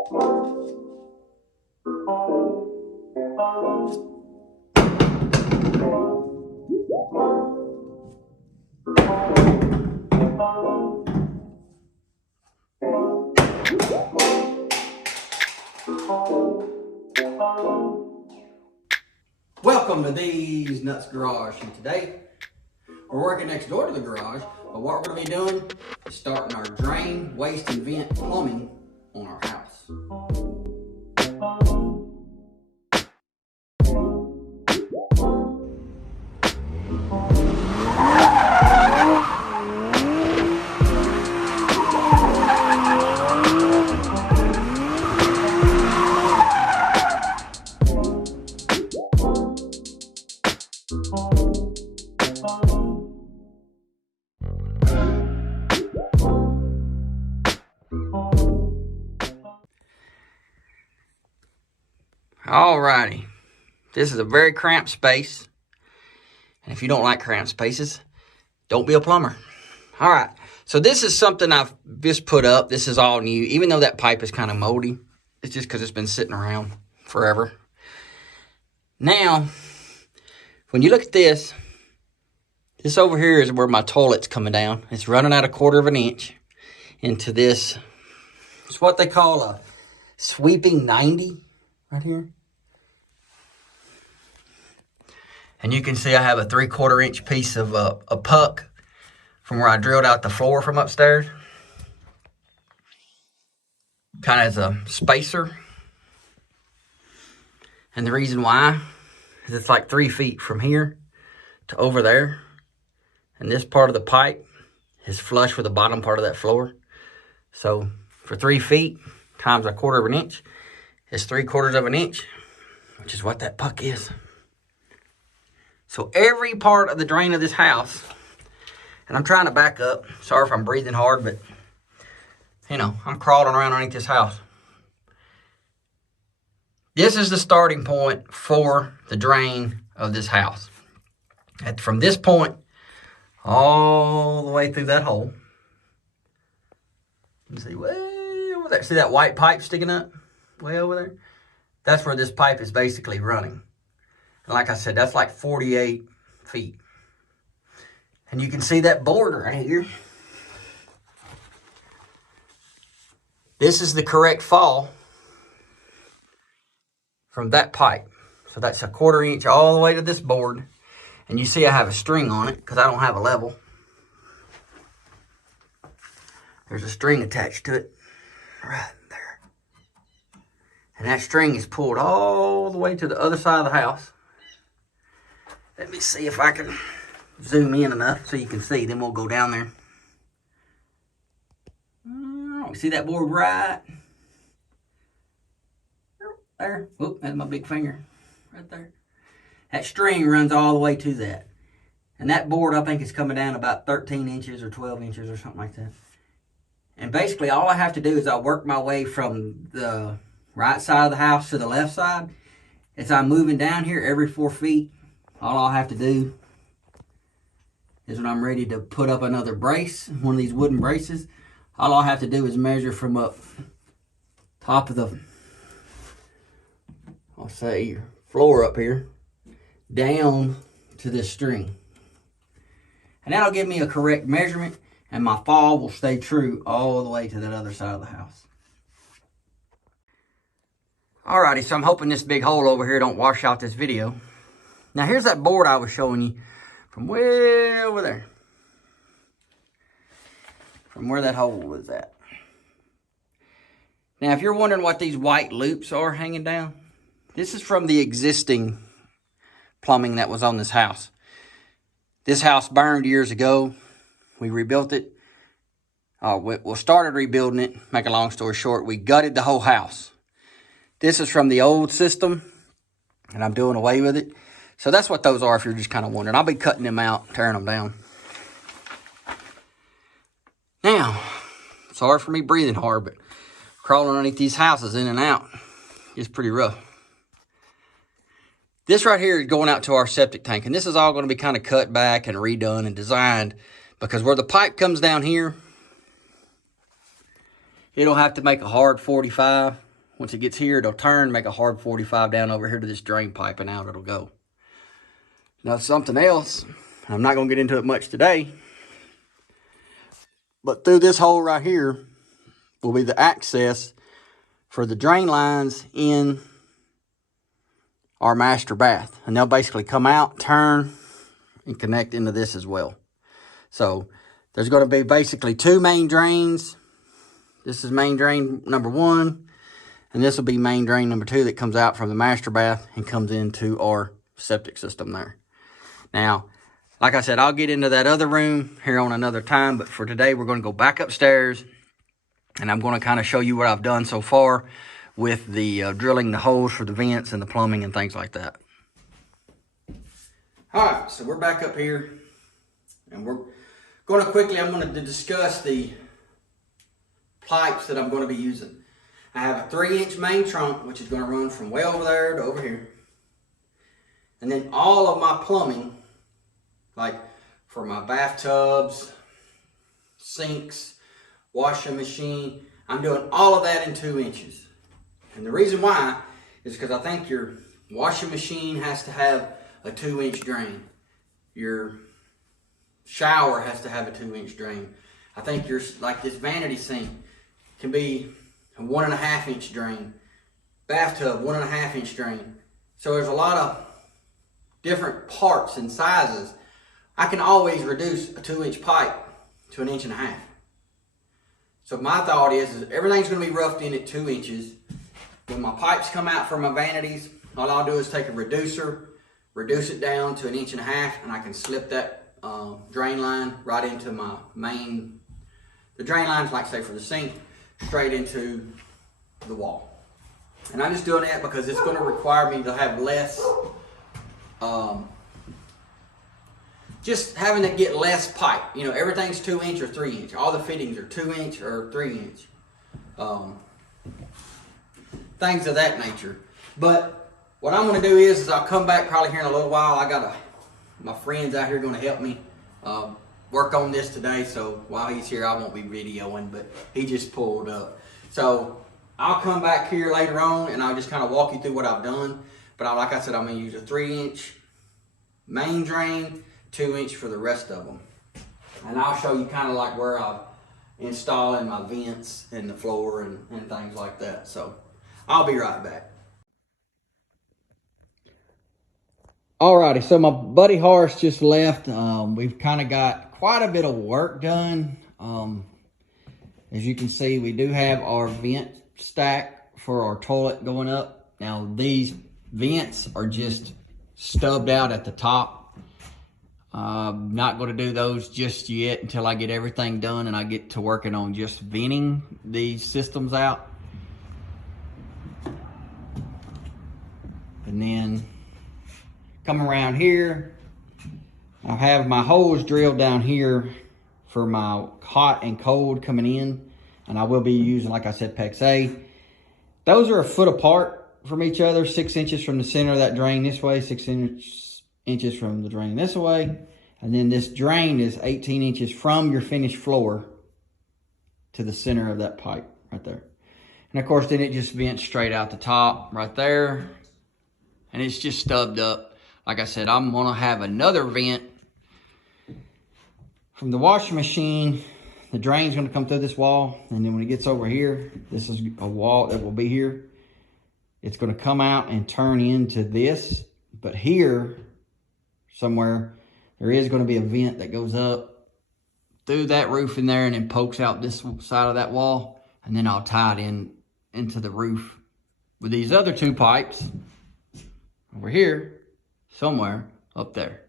Welcome to These Nuts Garage, and today we're working next door to the garage, but what we're going to be doing is starting our drain, waste, and vent plumbing on our house. Alrighty, this is a very cramped space, and if you don't like cramped spaces, don't be a plumber. Alright, so this is something I've just put up. This is all new, even though that pipe is kind of moldy. It's just because it's been sitting around forever. Now, when you look at this over here is where my toilet's coming down. It's running out 1/4 of an inch into this. It's what they call a sweeping 90 right here. And you can see I have a 3/4 inch piece of a puck from where I drilled out the floor from upstairs. Kind of as a spacer. And the reason why is it's like 3 feet from here to over there. And this part of the pipe is flush with the bottom part of that floor. So for 3 feet times 1/4 of an inch is 3/4 of an inch, which is what that puck is. So every part of the drain of this house, and I'm trying to back up. Sorry if I'm breathing hard, but you know, I'm crawling around underneath this house. This is the starting point for the drain of this house. And from this point all the way through that hole. You can see way over there. See that white pipe sticking up? Way over there? That's where this pipe is basically running. And like I said, that's like 48 feet. And you can see that border right here. This is the correct fall from that pipe. So that's 1/4 inch all the way to this board. And you see I have a string on it because I don't have a level. There's a string attached to it right there. And that string is pulled all the way to the other side of the house. Let me see if I can zoom in enough so you can see. Then we'll go down there. See that board right there? Whoop, that's my big finger right there. That string runs all the way to that. And that board, I think, is coming down about 13 inches or 12 inches or something like that. And basically, all I have to do is I work my way from the right side of the house to the left side. As I'm moving down here every 4 feet, all I'll have to do is when I'm ready to put up another brace, one of these wooden braces, all I'll have to do is measure from up top of the, I'll say, floor up here, down to this string. And that'll give me a correct measurement, and my fall will stay true all the way to that other side of the house. Alrighty, so I'm hoping this big hole over here don't wash out this video. Now here's that board I was showing you from way over there. From where that hole was at. Now if you're wondering what these white loops are hanging down, this is from the existing plumbing that was on this house. This house burned years ago. We rebuilt it. We started rebuilding it. Make a long story short, we gutted the whole house. This is from the old system, and I'm doing away with it. So that's what those are if you're just kind of wondering. I'll be cutting them out, tearing them down. Now, sorry for me breathing hard, but crawling underneath these houses in and out is pretty rough. This right here is going out to our septic tank, and this is all going to be kind of cut back and redone and designed because where the pipe comes down here, it'll have to make a hard 45 Once it gets here, it'll turn, make a hard 45 down over here to this drain pipe, and out it'll go. Now something else, I'm not gonna get into it much today, but through this hole right here will be the access for the drain lines in our master bath. And they'll basically come out, turn, and connect into this as well. So there's going to be basically two main drains. This is main drain number 1, and this will be main drain number 2 that comes out from the master bath and comes into our septic system there. Now, like I said, I'll get into that other room here on another time, but for today we're going to go back upstairs, and I'm going to kind of show you what I've done so far with the drilling the holes for the vents and the plumbing and things like that. All right, so we're back up here, and we're going to quickly, I'm going to discuss the pipes that I'm going to be using. I have a 3-inch main trunk, which is going to run from way over there to over here. And then all of my plumbing, like for my bathtubs, sinks, washing machine, I'm doing all of that in 2 inches. And the reason why is because I think your washing machine has to have a 2-inch drain. Your shower has to have a 2-inch drain. I think your, like this vanity sink can be a 1.5-inch drain. Bathtub, 1.5-inch drain. So there's a lot of different parts and sizes. I can always reduce a 2-inch pipe to 1.5 inches. So my thought is everything's going to be roughed in at 2 inches. When my pipes come out from my vanities, all I'll do is take a reducer, reduce it down to 1.5 inches, and I can slip that drain line right into my main, the drain lines, like say for the sink, straight into the wall. And I'm just doing that because it's going to require me to have less, just having to get less pipe. You know, everything's 2 inch or 3 inch. All the fittings are 2 inch or 3 inch. Things of that nature. But what I'm going to do is I'll come back probably here in a little while. I got my friends out here going to help me work on this today. So while he's here, I won't be videoing, but he just pulled up. So I'll come back here later on and I'll just kind of walk you through what I've done. But like I said, I'm going to use a 3-inch main drain, 2-inch for the rest of them. And I'll show you kind of like where I'm installing my vents in the floor and things like that. So I'll be right back. Alrighty, so my buddy Horace just left. We've kind of got quite a bit of work done. As you can see, we do have our vent stack for our toilet going up. Now these vents are just stubbed out at the top. Not going to do those just yet until I get everything done and I get to working on just venting these systems out. And then come around here, I have my holes drilled down here for my hot and cold coming in, and I will be using, like I said, PEX A. Those are a foot apart from each other, 6 inches from the center of that drain this way, 6 inches from the drain this way, and then this drain is 18 inches from your finished floor to the center of that pipe right there. And of course, then it just vents straight out the top right there, and it's just stubbed up. Like I said, I'm gonna have another vent from the washing machine. The drain's gonna come through this wall, and then when it gets over here, this is a wall that will be here. It's gonna come out and turn into this, but here somewhere, there is gonna be a vent that goes up through that roof in there and then pokes out this side of that wall, and then I'll tie it in into the roof with these other two pipes over here, somewhere up there.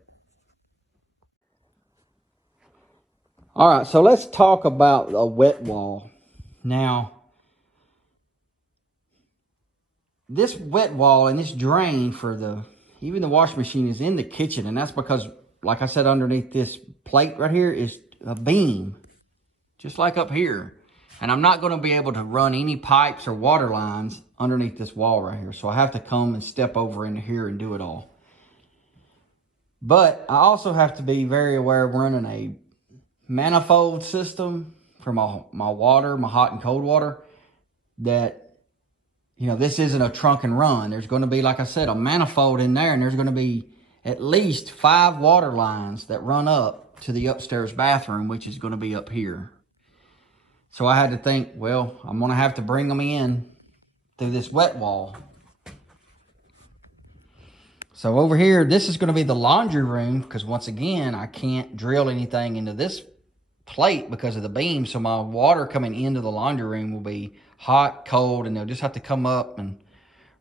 All right, so let's talk about a wet wall. Now, this wet wall and this drain for even the washing machine is in the kitchen, and that's because, like I said, underneath this plate right here is a beam, just like up here. And I'm not going to be able to run any pipes or water lines underneath this wall right here. So I have to come and step over into here and do it all. But I also have to be very aware of running a manifold system for my water, my hot and cold water, that you know, this isn't a trunk and run. There's going to be, like I said, a manifold in there, and there's going to be at least 5 water lines that run up to the upstairs bathroom, which is going to be up here. So I had to think, well, I'm going to have to bring them in through this wet wall. So over here, this is going to be the laundry room, because once again, I can't drill anything into this plate because of the beam. So my water coming into the laundry room will be hot, cold, and they'll just have to come up and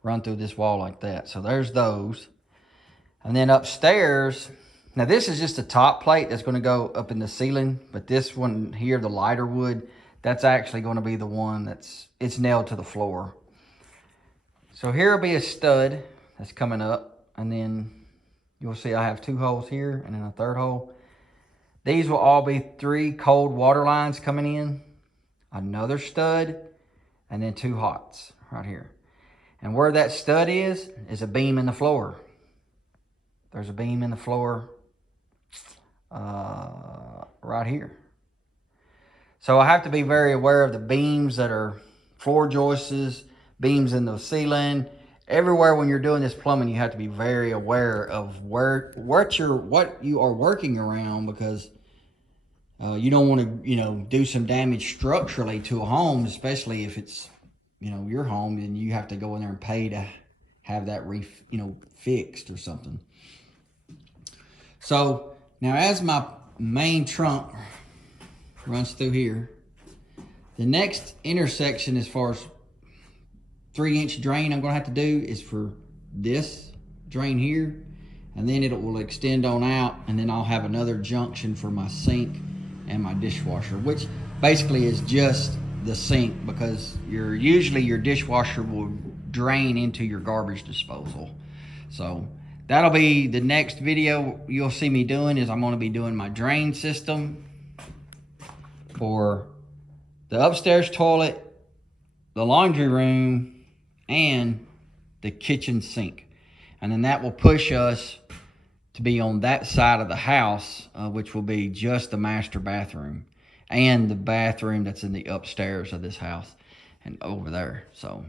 run through this wall like that. So there's those. And then upstairs, now this is just a top plate that's going to go up in the ceiling, but this one here, the lighter wood, that's actually going to be the one it's nailed to the floor. So here will be a stud that's coming up, and then you'll see I have 2 holes here and then a 3rd hole. These will all be 3 cold water lines coming in, another stud, and then 2 hots right here. And where that stud is a beam in the floor. There's a beam in the floor right here. So I have to be very aware of the beams that are floor joists, beams in the ceiling. Everywhere when you're doing this plumbing, you have to be very aware of what you are working around, because you don't want to, you know, do some damage structurally to a home, especially if it's, you know, your home, and you have to go in there and pay to have that fixed or something. So now, as my main trunk runs through here, the next intersection as far as 3-inch drain I'm going to have to do is for this drain here, and then it will extend on out, and then I'll have another junction for my sink and my dishwasher, which basically is just the sink, because usually your dishwasher will drain into your garbage disposal. So that'll be the next video you'll see me doing, is I'm going to be doing my drain system for the upstairs toilet, the laundry room, and the kitchen sink. And then that will push us to be on that side of the house, which will be just the master bathroom and the bathroom that's in the upstairs of this house and over there. So,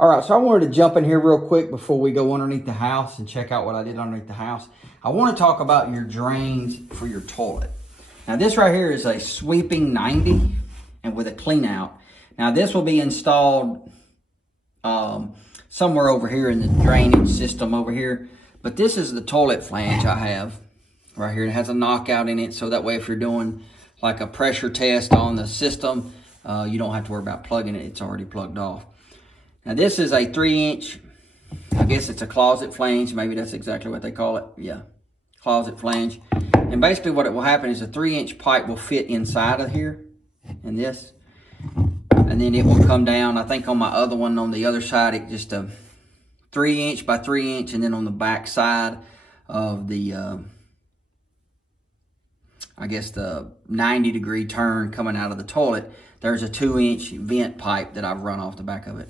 all right, so I wanted to jump in here real quick before we go underneath the house and check out what I did underneath the house. I want to talk about your drains for your toilet. Now, this right here is a sweeping 90 and with a clean out. Now, this will be installed somewhere over here in the drainage system over here. But this is the toilet flange I have right here. It has a knockout in it, so that way if you're doing like a pressure test on the system, you don't have to worry about plugging it. It's already plugged off. Now, this is a 3-inch, I guess it's a closet flange. Maybe that's exactly what they call it. Yeah, closet flange. And basically what it will happen is a 3-inch pipe will fit inside of here in this. And then it will come down. I think on my other one on the other side, it just a 3-inch by 3-inch. And then on the back side of the, I guess the 90-degree turn coming out of the toilet, there's a 2-inch vent pipe that I've run off the back of it.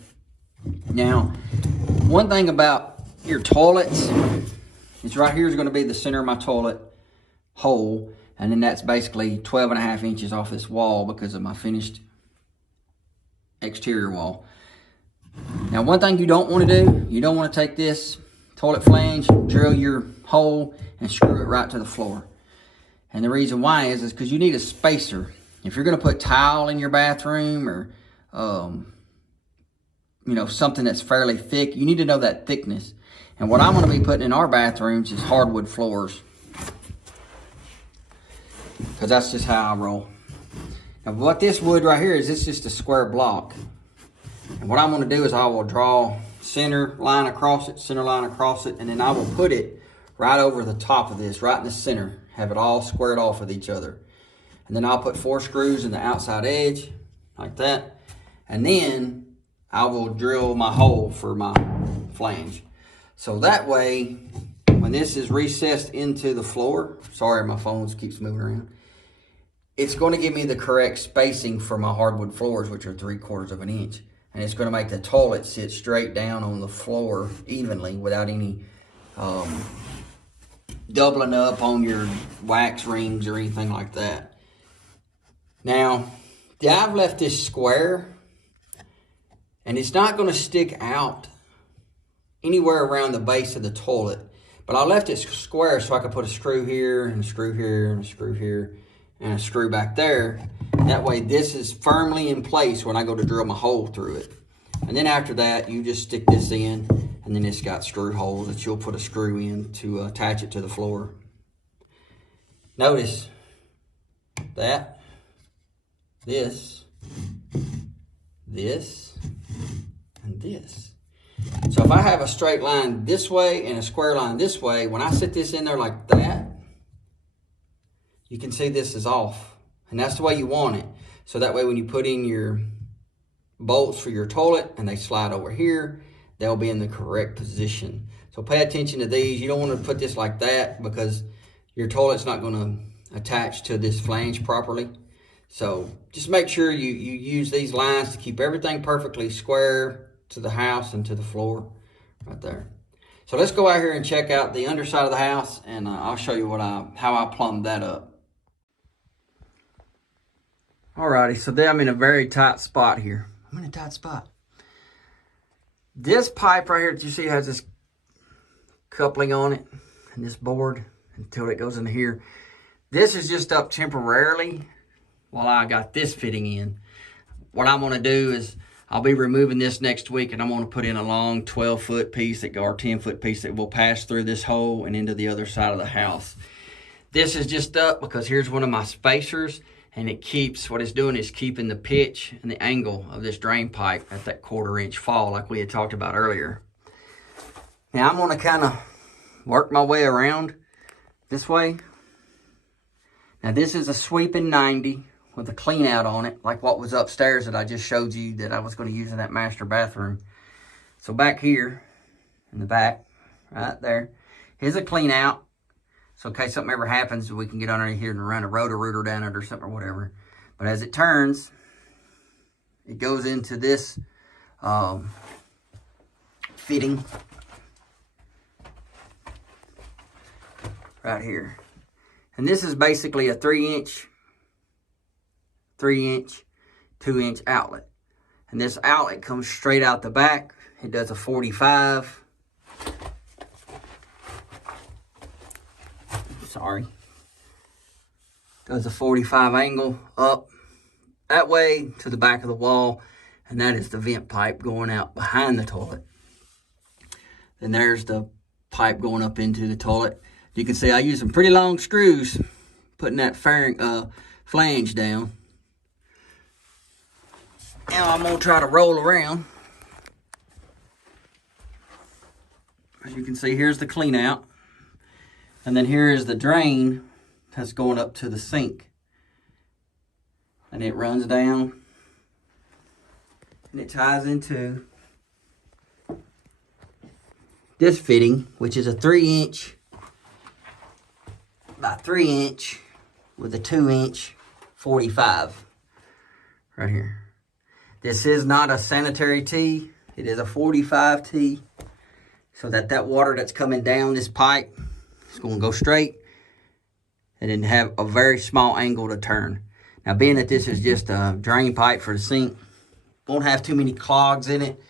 Now, one thing about your toilets is right here is going to be the center of my toilet hole. And then that's basically 12.5 inches off this wall because of my finished exterior wall. Now, one thing you don't want to do, you don't want to take this toilet flange, drill your hole, and screw it right to the floor. And the reason why is because you need a spacer. If you're going to put tile in your bathroom or, you know, something that's fairly thick, you need to know that thickness. And what I'm going to be putting in our bathrooms is hardwood floors, because that's just how I roll. Now, what this wood right here is, it's just a square block. And what I'm going to do is I will draw center line across it, and then I will put it right over the top of this, right in the center. Have it all squared off with each other. And then I'll put 4 screws in the outside edge, like that. And then I will drill my hole for my flange. So that way, when this is recessed into the floor, sorry, my phone keeps moving around, it's going to give me the correct spacing for my hardwood floors, which are 3/4 of an inch. And it's going to make the toilet sit straight down on the floor evenly without any doubling up on your wax rings or anything like that. Now, Yeah, I've left this square, and it's not going to stick out anywhere around the base of the toilet. But I left it square so I could put a screw here, and a screw here, and a screw here, and a screw back there. That way this is firmly in place when I go to drill my hole through it. And then after that, you just stick this in, and then it's got screw holes that you'll put a screw in to attach it to the floor. Notice that, this, and this. So if I have a straight line this way and a square line this way, when I sit this in there like that, you can see this is off. And that's the way you want it. So that way when you put in your bolts for your toilet and they slide over here, they'll be in the correct position. So pay attention to these. You don't want to put this like that because your toilet's not going to attach to this flange properly. So just make sure you use these lines to keep everything perfectly square to the house and to the floor right there. So let's go out here and check out the underside of the house, and I'll show you how I plumbed that up. Alrighty, so there I'm in a very tight spot here. I'm in a tight spot. This pipe right here that you see has this coupling on it and this board until it goes into here. This is just up temporarily while I got this fitting in. What I'm gonna do is I'll be removing this next week, and I'm gonna put in a long 12-foot piece or 10-foot piece that will pass through this hole and into the other side of the house. This is just up because here's one of my spacers, and it keeps, what it's doing is keeping the pitch and the angle of this drain pipe at that 1/4-inch fall like we had talked about earlier. Now I'm gonna kind of work my way around this way. Now this is a sweeping 90 with a clean out on it, like what was upstairs that I just showed you that I was going to use in that master bathroom. So back here in the back, right there, here's a clean out. So in case something ever happens, we can get underneath here and run a roto-rooter down it or something or whatever. But as it turns, it goes into this fitting right here. And this is basically a 3-inch, 2-inch outlet. And this outlet comes straight out the back. It does a 45. Sorry. Does a 45 angle up that way to the back of the wall. And that is the vent pipe going out behind the toilet. Then there's the pipe going up into the toilet. You can see I use some pretty long screws putting that flange down. Now I'm going to try to roll around. As you can see, here's the clean out. And then here is the drain that's going up to the sink. And it runs down. And it ties into this fitting, which is a 3-inch by 3-inch with a 2-inch 45 right here. This is not a sanitary tee. It is a 45 tee, so that water that's coming down this pipe is going to go straight and then have a very small angle to turn. Now, being that this is just a drain pipe for the sink, won't have too many clogs in it.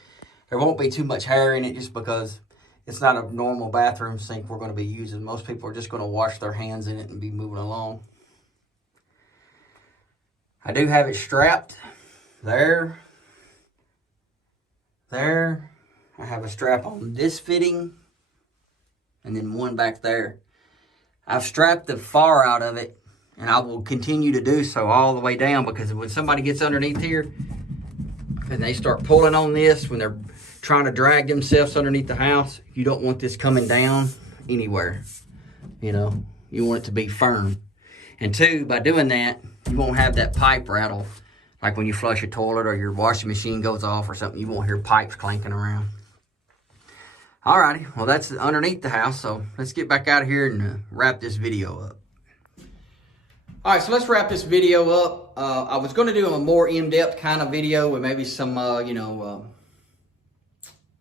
There won't be too much hair in it just because it's not a normal bathroom sink we're going to be using. Most people are just going to wash their hands in it and be moving along. I do have it strapped there. There. I have a strap on this fitting and then one back there. I've strapped the far out of it, and I will continue to do so all the way down, because when somebody gets underneath here and they start pulling on this when they're trying to drag themselves underneath the house, you don't want this coming down anywhere. You know, you want it to be firm. And two, by doing that, you won't have that pipe rattle. Like when you flush a toilet or your washing machine goes off or something, you won't hear pipes clanking around. Alrighty, well that's underneath the house, so let's get back out of here and wrap this video up. Alright, so let's wrap this video up. I was going to do a more in-depth kind of video with maybe some,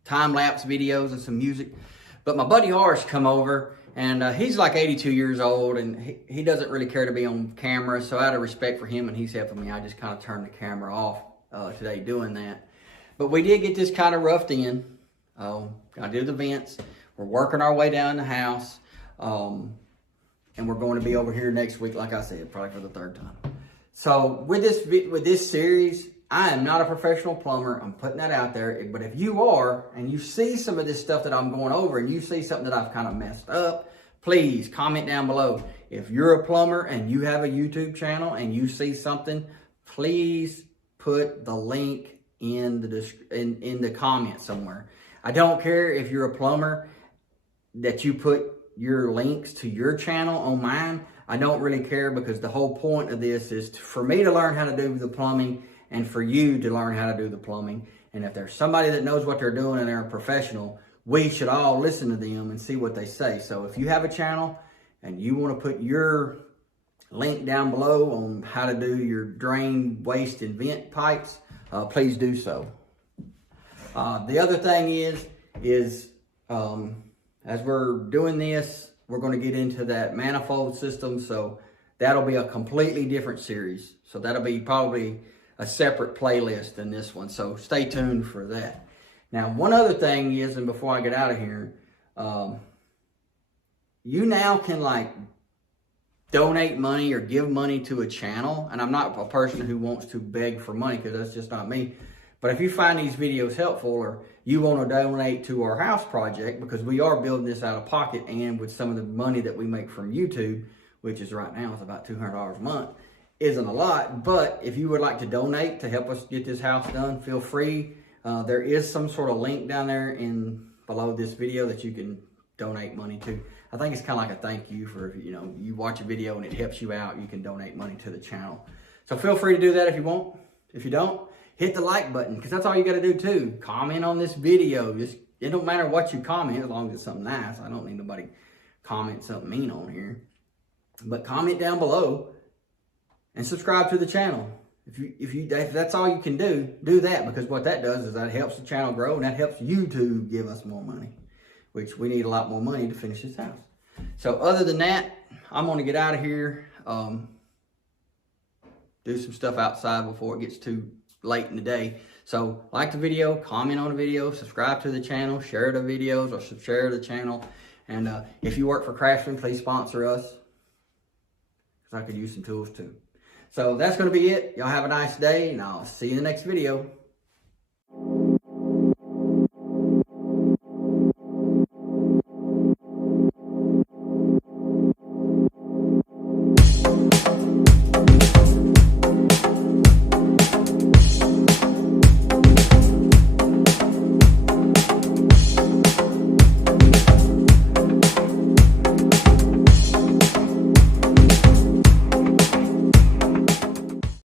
time-lapse videos and some music. But my buddy Horace come over, And he's like 82 years old, and he doesn't really care to be on camera. So out of respect for him, and he's helping me, I just kind of turned the camera off today doing that. But we did get this kind of roughed in. I did the vents. We're working our way down the house. And we're going to be over here next week, like I said, probably for the third time. So with this series, I am not a professional plumber. I'm putting that out there. But if you are, and you see some of this stuff that I'm going over, and you see something that I've kind of messed up, please comment down below. If you're a plumber and you have a YouTube channel and you see something, please put the link in the comments somewhere. I don't care if you're a plumber that you put your links to your channel on mine. I don't really care, because the whole point of this is for me to learn how to do the plumbing and for you to learn how to do the plumbing. And if there's somebody that knows what they're doing and they're a professional, we should all listen to them and see what they say. So if you have a channel and you want to put your link down below on how to do your drain, waste, and vent pipes, please do so. The other thing is as we're doing this, we're going to get into that manifold system. So that'll be a completely different series. So that'll be probably a separate playlist than this one. So stay tuned for that. Now, one other thing is, and before I get out of here, you now can like donate money or give money to a channel. And I'm not a person who wants to beg for money, because that's just not me. But if you find these videos helpful, or you want to donate to our house project, because we are building this out of pocket and with some of the money that we make from YouTube, which is right now is about $200 a month, isn't a lot. But if you would like to donate to help us get this house done, feel free. There is some sort of link down there below this video that you can donate money to. I think it's kind of like a thank you for, you watch a video and it helps you out, you can donate money to the channel. So feel free to do that if you want. If you don't, hit the like button, because that's all you got to do too. Comment on this video. It don't matter what you comment, as long as it's something nice. I don't need nobody comment something mean on here. But comment down below and subscribe to the channel. If that's all you can do that, because what that does is that helps the channel grow, and that helps YouTube give us more money, which we need a lot more money to finish this house. So other than that, I'm going to get out of here, do some stuff outside before it gets too late in the day. So like the video, comment on the video, subscribe to the channel, share the videos or share the channel. And if you work for Craftsman, please sponsor us, because I could use some tools too. So that's going to be it. Y'all have a nice day, and I'll see you in the next video.